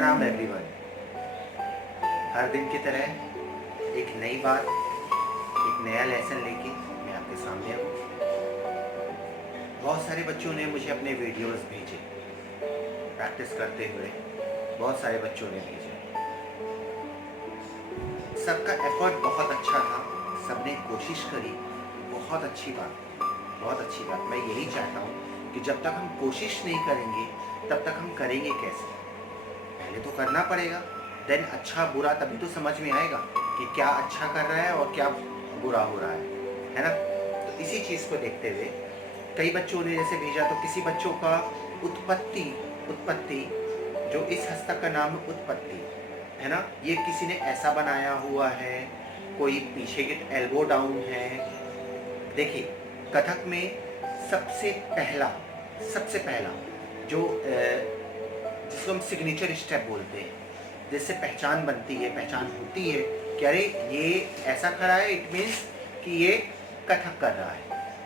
सलाम एवरीवन। हर दिन की तरह एक नई बात, एक नया लेसन लेके मैं आपके सामने हूँ। बहुत सारे बच्चों ने मुझे अपने वीडियोस भेजे, प्रैक्टिस करते हुए बहुत सारे बच्चों ने भेजे। सबका एफर्ट बहुत अच्छा था, सबने कोशिश करी। बहुत अच्छी बात, बहुत अच्छी बात। मैं यही चाहता हूँ कि जब तक हम कोशिश नहीं करेंगे तब तक हम करेंगे कैसे। पहले तो करना पड़ेगा, देन अच्छा बुरा तभी तो समझ में आएगा कि क्या अच्छा कर रहा है और क्या बुरा हो रहा है ना। तो इसी चीज़ को देखते हुए कई बच्चों ने जैसे भेजा, तो किसी बच्चों का उत्पत्ति उत्पत्ति जो इस हस्तक का नाम है उत्पत्ति, है ना। ये किसी ने ऐसा बनाया हुआ है, कोई पीछे के एल्बो डाउन है। देखिए, कथक में सबसे पहला जो जिसको हम सिग्नेचर स्टेप बोलते हैं, जिससे पहचान बनती है, पहचान होती है कि अरे ये ऐसा खड़ा है, इट मीन्स कि ये कथक कर रहा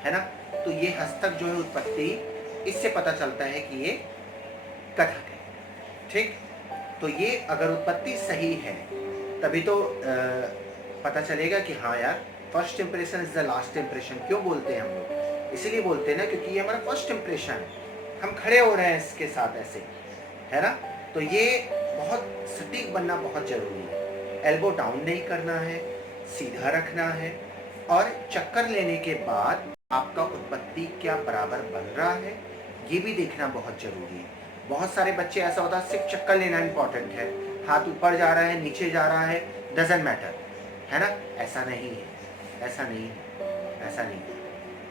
है ना। तो ये हस्तक जो है उत्पत्ति, इससे पता चलता है कि ये कथक है। ठीक, तो ये अगर उत्पत्ति सही है तभी तो पता चलेगा कि हाँ यार, first impression is the last impression. क्यों बोलते हैं हम लोग? इसीलिए बोलते हैं ना क्योंकि ये हमारा फर्स्ट इंप्रेशन है, हम खड़े हो रहे हैं इसके साथ ऐसे, है ना। तो ये बहुत सटीक बनना बहुत जरूरी है। एल्बो डाउन नहीं करना है, सीधा रखना है, और चक्कर लेने के बाद आपका उत्पत्ति क्या बराबर बन रहा है ये भी देखना बहुत जरूरी है। बहुत सारे बच्चे ऐसा होता है सिर्फ चक्कर लेना इंपॉर्टेंट है, हाथ ऊपर जा रहा है नीचे जा रहा है, डजंट मैटर, है ना। ऐसा नहीं है, ऐसा नहीं है, ऐसा नहीं है।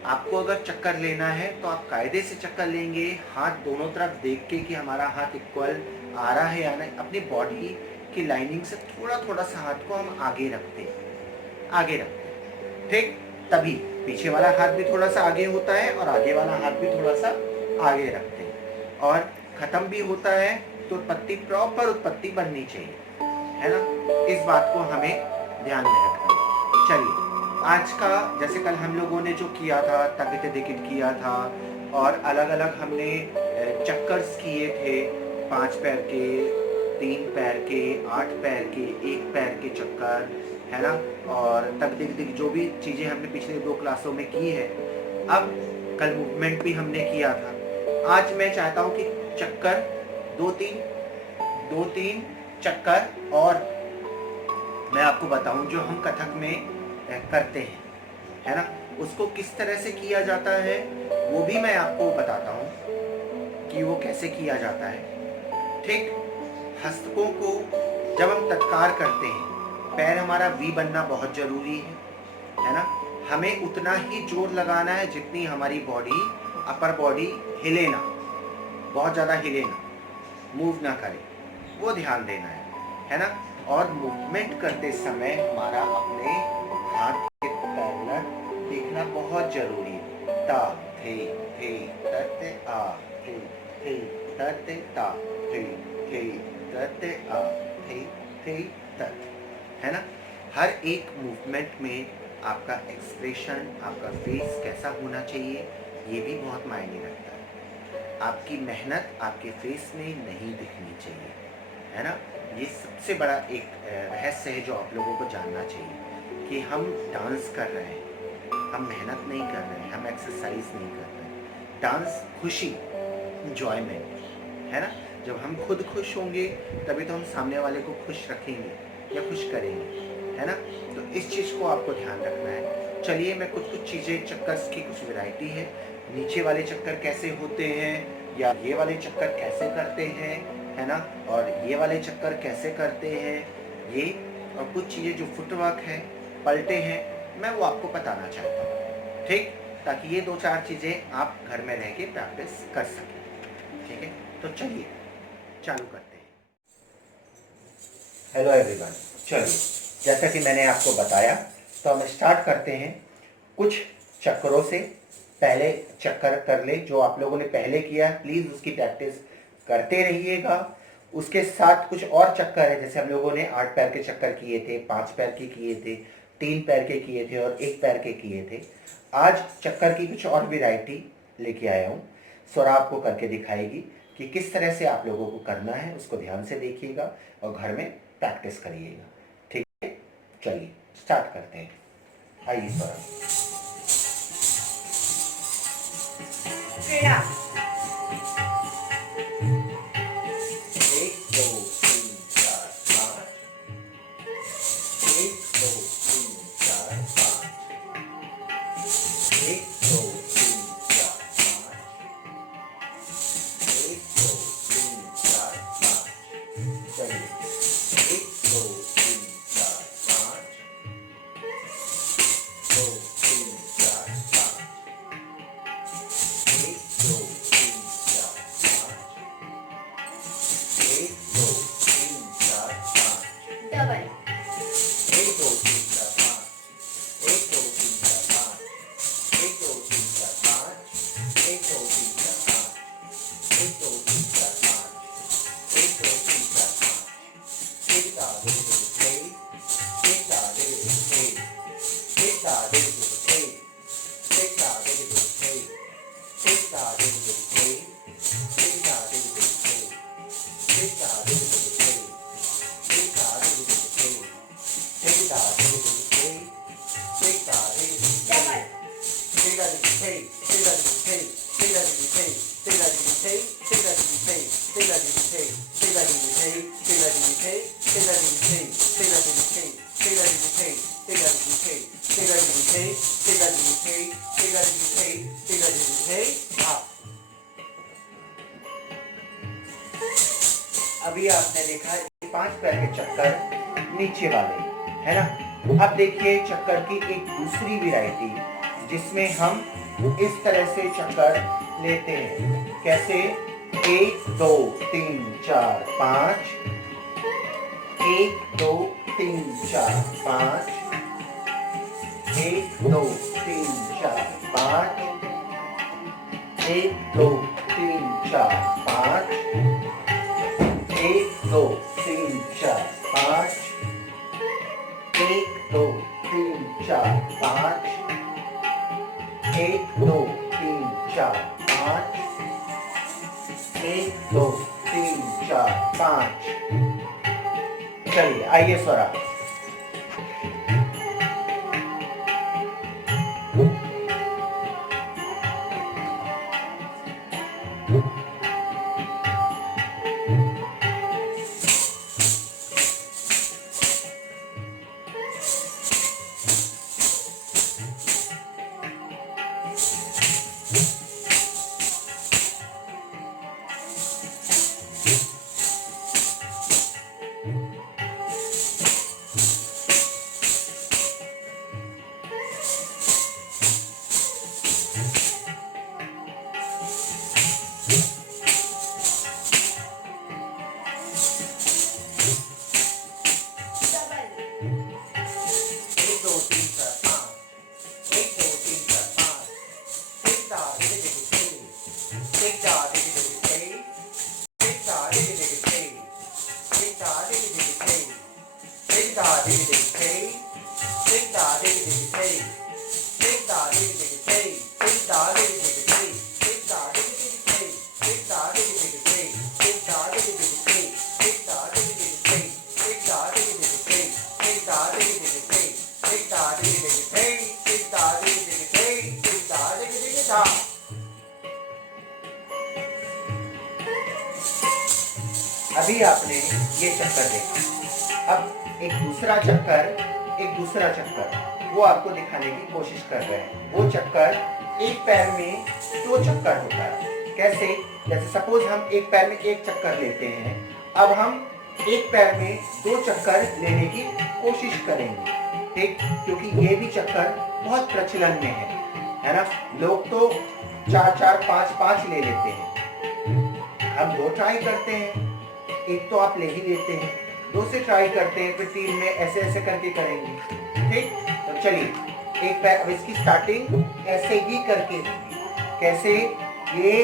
आपको अगर चक्कर लेना है तो आप कायदे से चक्कर लेंगे, हाथ दोनों तरफ देख के कि हमारा हाथ इक्वल आ रहा है या नहीं। अपनी बॉडी की लाइनिंग से थोड़ा थोड़ा सा हाथ को हम आगे रखते हैं, ठीक। तभी पीछे वाला हाथ भी थोड़ा सा आगे होता है और आगे वाला हाथ भी थोड़ा सा आगे रखते हैं, और खत्म भी होता है तो उत्पत्ति प्रॉपर उत्पत्ति बननी चाहिए, है ना। इस बात को हमें ध्यान में रखना है। चलिए, आज का जैसे कल हम लोगों ने जो किया था, तकित दिकित किया था, और अलग अलग हमने चक्कर्स किए थे, 5 पैर के, 3 पैर के, 8 पैर के, 1 पैर के चक्कर, है ना। और तक दिक दिक जो भी चीज़ें हमने पिछले 2 क्लासों में की है। अब कल मूवमेंट भी हमने किया था। आज मैं चाहता हूँ कि चक्कर 2-3 चक्कर और मैं आपको बताऊं जो हम कथक में करते हैं, है ना, उसको किस तरह से किया जाता है वो भी मैं आपको बताता हूं कि वो कैसे किया जाता है। ठीक, हस्तकों को जब हम तत्कार करते हैं, पैर हमारा वी बनना बहुत जरूरी है ना। हमें उतना ही जोर लगाना है जितनी हमारी बॉडी, अपर बॉडी हिले ना, बहुत ज़्यादा हिले ना, मूव ना करे, वो ध्यान देना है ना। और मूवमेंट करते समय हमारा अपने हाथ के पैरेलल देखना बहुत जरूरी है। ता थे थे तते आ थे थे तते ता थे थे तते आ थे थे तत, है ना। हर एक मूवमेंट में आपका एक्सप्रेशन, आपका फेस कैसा होना चाहिए ये भी बहुत मायने रखता है। आपकी मेहनत आपके फेस में नहीं दिखनी चाहिए, है ना। ये सबसे बड़ा एक रहस्य है जो आप लोगों को जानना चाहिए कि हम डांस कर रहे हैं, हम मेहनत नहीं कर रहे हैं, हम एक्सरसाइज नहीं कर रहे हैं। डांस खुशी, इंजॉयमेंट, है ना। जब हम खुद खुश होंगे तभी तो हम सामने वाले को खुश रखेंगे या खुश करेंगे, है ना। तो इस चीज़ को आपको ध्यान रखना है। चलिए, मैं कुछ चीज़ें, चक्कर्स की कुछ वैरायटी है, नीचे वाले चक्कर कैसे होते हैं या ये वाले चक्कर कैसे करते हैं, है ना, और ये वाले चक्कर कैसे करते हैं ये, और कुछ चीज़ें जो फुटवर्क है, पलटे हैं, मैं वो आपको बताना चाहता हूँ। ठीक, ताकि ये 2-4 चीज़ें आप घर में रह के प्रैक्टिस कर सकें। ठीक है, तो चलिए चालू करते हैं। हेलो एवरीवन, चलिए जैसा कि मैंने आपको बताया तो हम स्टार्ट करते हैं कुछ चक्करों से। पहले चक्कर कर ले जो आप लोगों ने पहले किया, प्लीज़ उसकी प्रैक्टिस करते रहिएगा। उसके साथ कुछ और चक्कर है, जैसे हम लोगों ने 8 पैर के चक्कर किए थे, 5 पैर के किए थे, 3 पैर के किए थे और 1 पैर के किए थे। आज चक्कर की कुछ और वैरायटी लेके आया हूँ, स्वरा आपको करके दिखाएगी। कि किस तरह से आप लोगों को करना है, उसको ध्यान से देखिएगा और घर में प्रैक्टिस करिएगा। ठीक है, चलिए स्टार्ट करते हैं। आइए स्वरा। अभी आपने देखा 5 पैर के चक्कर नीचे वाले, है ना। अब देखिए चक्कर की एक दूसरी वैरायटी जिसमें हम इस तरह से चक्कर लेते हैं। कैसे? 1 2 3 4 5, 1 2 3 4 5, 1 2 3 4 5, 1 2 3 4 5, 1 2 3 4 5, 1 2 3 4 5, 1 2 3 4 5, 1 2 3 4 5। चलिए आइए स्वरा। अभी आपने ये चक्कर देखा। अब एक दूसरा चक्कर वो आपको दिखाने की कोशिश कर रहे हैं। वो चक्कर एक पैर में 2 चक्कर होता है। कैसे? जैसे सपोज हम एक पैर में 1 चक्कर लेते हैं, अब हम एक पैर में 2 चक्कर लेने की कोशिश करेंगे, ठीक? क्योंकि ये भी चक्कर बहुत प्रचलन में है ना। लोग तो 4-4 5-5 ले लेते हैं। हम 2 ट्राई करते हैं, एक तो आप ले ही लेते हैं, 2 से ट्राई करते हैं, फिर 3 में ऐसे ऐसे करके करेंगे, ठीक? तो चलिए एक पैर, अब इसकी स्टार्टिंग ऐसे ही करके, कैसे? ये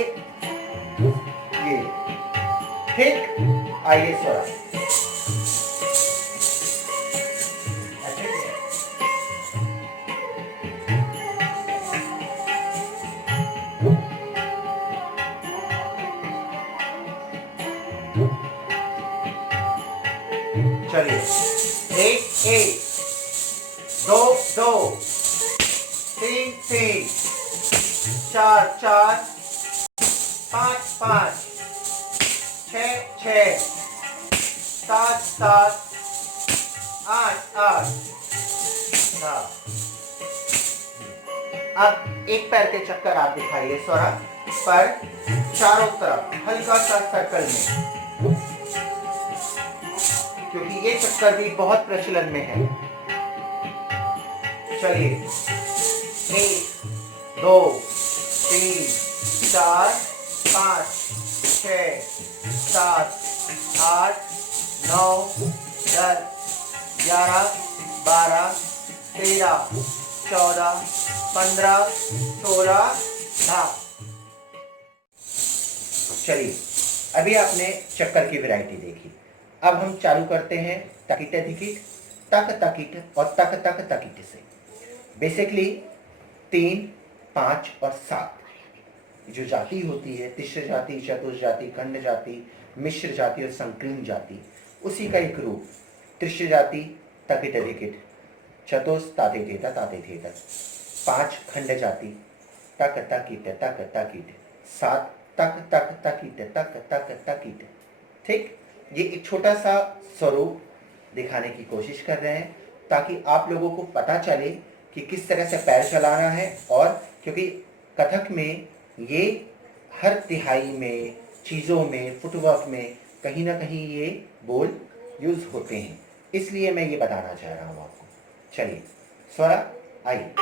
ठीक। आइए स्वरा। चलिए, एक एक, दो दो, तीन तीन, चार चार, पाँच पाँच, छः छः, सात सात, आठ आठ। हाँ, अब एक पैर के चक्कर आप दिखाइए स्वरा, पर चारों तरफ हल्का सा सर्कल में, क्योंकि ये चक्कर भी बहुत प्रचलन में है। चलिए, एक, दो, तीन, चार, पाँच, छः, सात, आठ, 9, 10, 11, 12, 13, 14, 15, 16, हाँ। चलिए, अभी आपने चक्कर की वैरायटी देखी। अब हम चालू करते हैं तकिट धिकिट, तक तकिट और तक तक तकिट से। बेसिकली 3, 5 और 7 जो जाति होती है, तिस्र जाति, चतुर्थ जाति, खंड जाति, मिश्र जाति और संकीर्ण जाति, उसी का एक रूप। तिस्र जाति तकिट धिकिट, चतुर्थ ताते थेता ताते थेता, 5 खंड जाति तक तकिट तक तकिट, 7 तक तक तकिट तक तक तकिट। ठीक, ये एक छोटा सा स्वरूप दिखाने की कोशिश कर रहे हैं ताकि आप लोगों को पता चले कि किस तरह से पैर चलाना है। और क्योंकि कथक में ये हर तिहाई में, चीज़ों में, फुटवर्क में कहीं ना कहीं ये बोल यूज होते हैं, इसलिए मैं ये बताना चाह रहा हूँ आपको। चलिए, स्वरा आइए।